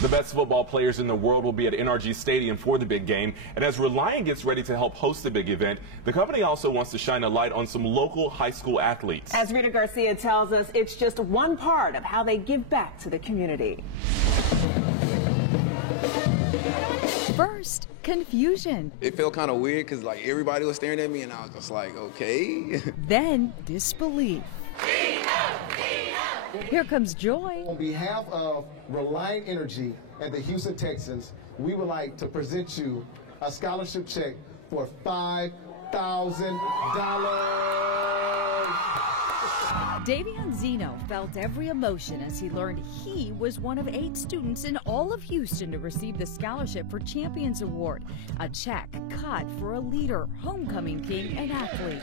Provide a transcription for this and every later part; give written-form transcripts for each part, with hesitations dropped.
The best football players in the world will be at NRG Stadium for the big game. And as Reliant gets ready to help host the big event, the company also wants to shine a light on some local high school athletes. As Rita Garcia tells us, it's just one part of how they give back to the community. First, confusion. It felt kind of weird because like everybody was staring at me and I was just like, okay. Then disbelief. Here comes joy. On behalf of Reliant Energy and the Houston Texans, we would like to present you a scholarship check for $5,000. Davion Zeno felt every emotion as he learned he was one of 8 students in all of Houston to receive the Scholarship for Champions Award, a check cut for a leader, homecoming king, and athlete.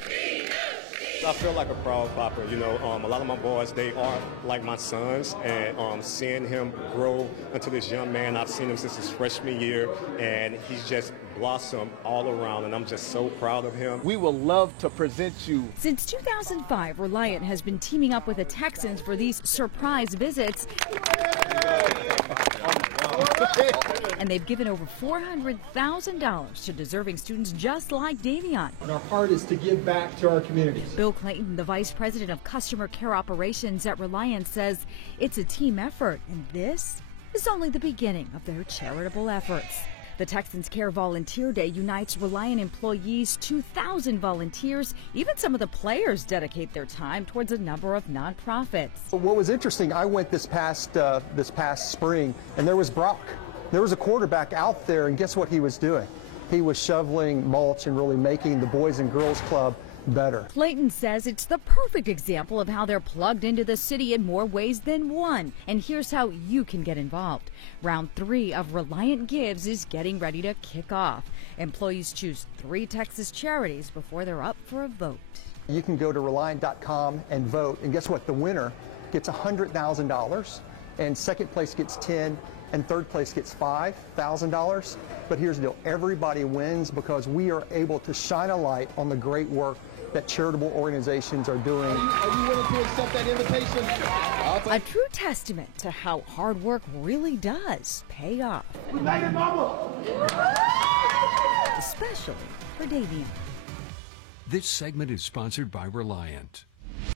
I feel like a proud papa. You know, a lot of my boys, they are like my sons, and seeing him grow into this young man, I've seen him since his freshman year, and he's just blossomed all around, and I'm just so proud of him. We will love to present you. Since 2005, Reliant has been teaming up with the Texans for these surprise visits. And they've given over $400,000 to deserving students just like Davion. And our heart is to give back to our communities. Bill Clayton, the Vice President of Customer Care Operations at Reliant, says it's a team effort, and this is only the beginning of their charitable efforts. The Texans Care Volunteer Day unites Reliant employees, 2,000 volunteers. Even some of the players dedicate their time towards a number of nonprofits. What was interesting, I went this past spring, and there was Brock. There was a quarterback out there, and guess what he was doing? He was shoveling mulch and really making the Boys and Girls Club better. Clayton says it's the perfect example of how they're plugged into the city in more ways than one. And here's how you can get involved. Round 3 of Reliant Gives is getting ready to kick off. Employees choose 3 Texas charities before they're up for a vote. You can go to Reliant.com and vote, and guess what? The winner gets $100,000, and second place gets $10,000, and third place gets $5,000. But here's the deal, everybody wins because we are able to shine a light on the great work that charitable organizations are doing. Are you willing to accept that invitation? A true testament to how hard work really does pay off. We made it, mama! Especially for Davion. This segment is sponsored by Reliant.